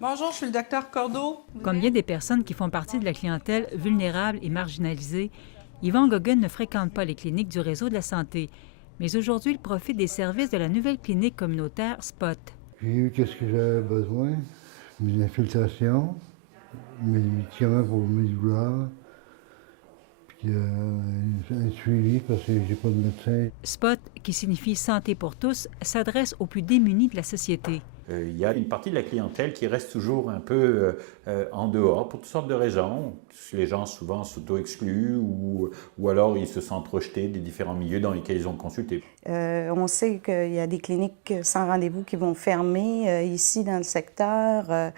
Bonjour, je suis le docteur Cordeau. Comme bien des personnes qui font partie de la clientèle vulnérable et marginalisée, Yvan Gogun ne fréquente pas les cliniques du réseau de la santé. Mais aujourd'hui, il profite des services de la nouvelle clinique communautaire SPOT. J'ai eu ce que j'avais besoin, mes infiltrations, mes médicaments pour mes douleurs, puis un suivi parce que j'ai pas de médecin. SPOT, qui signifie Santé pour tous, s'adresse aux plus démunis de la société. Il y a une partie de la clientèle qui reste toujours un peu en dehors pour toutes sortes de raisons. Les gens souvent s'auto-excluent ou alors ils se sentent rejetés des différents milieux dans lesquels ils ont consulté. On sait qu'il y a des cliniques sans rendez-vous qui vont fermer ici dans le secteur.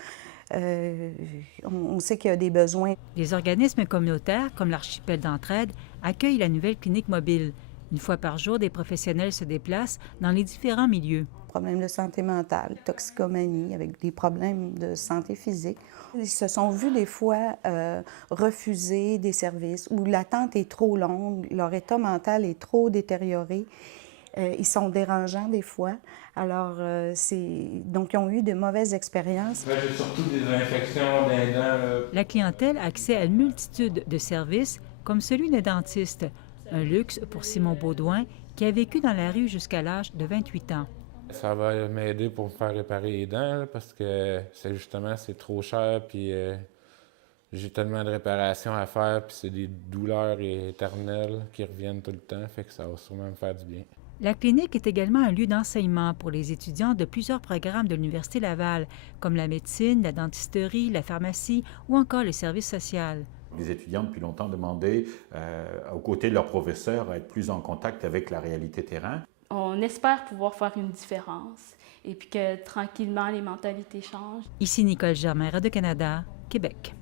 On sait qu'il y a des besoins. Les organismes communautaires, comme l'Archipel d'Entraide, accueillent la nouvelle clinique mobile. Une fois par jour, des professionnels se déplacent dans les différents milieux. Problèmes de santé mentale, toxicomanie, avec des problèmes de santé physique. Ils se sont vus des fois refuser des services où l'attente est trop longue, leur état mental est trop détérioré. Ils sont dérangeants des fois. Alors, donc, ils ont eu de mauvaises expériences. J'ai surtout des infections des dents. La clientèle a accès à une multitude de services, comme celui d'un dentiste, un luxe pour Simon Baudouin, qui a vécu dans la rue jusqu'à l'âge de 28 ans. Ça va m'aider pour me faire réparer les dents là, parce que c'est trop cher puis j'ai tellement de réparations à faire puis c'est des douleurs éternelles qui reviennent tout le temps, fait que ça va sûrement me faire du bien. La clinique est également un lieu d'enseignement pour les étudiants de plusieurs programmes de l'Université Laval, comme la médecine, la dentisterie, la pharmacie ou encore le service social. Les étudiants, depuis longtemps, demandaient, aux côtés de leurs professeurs, à être plus en contact avec la réalité terrain. On espère pouvoir faire une différence et puis que tranquillement les mentalités changent. Ici Nicole Germain, Radio-Canada, Québec.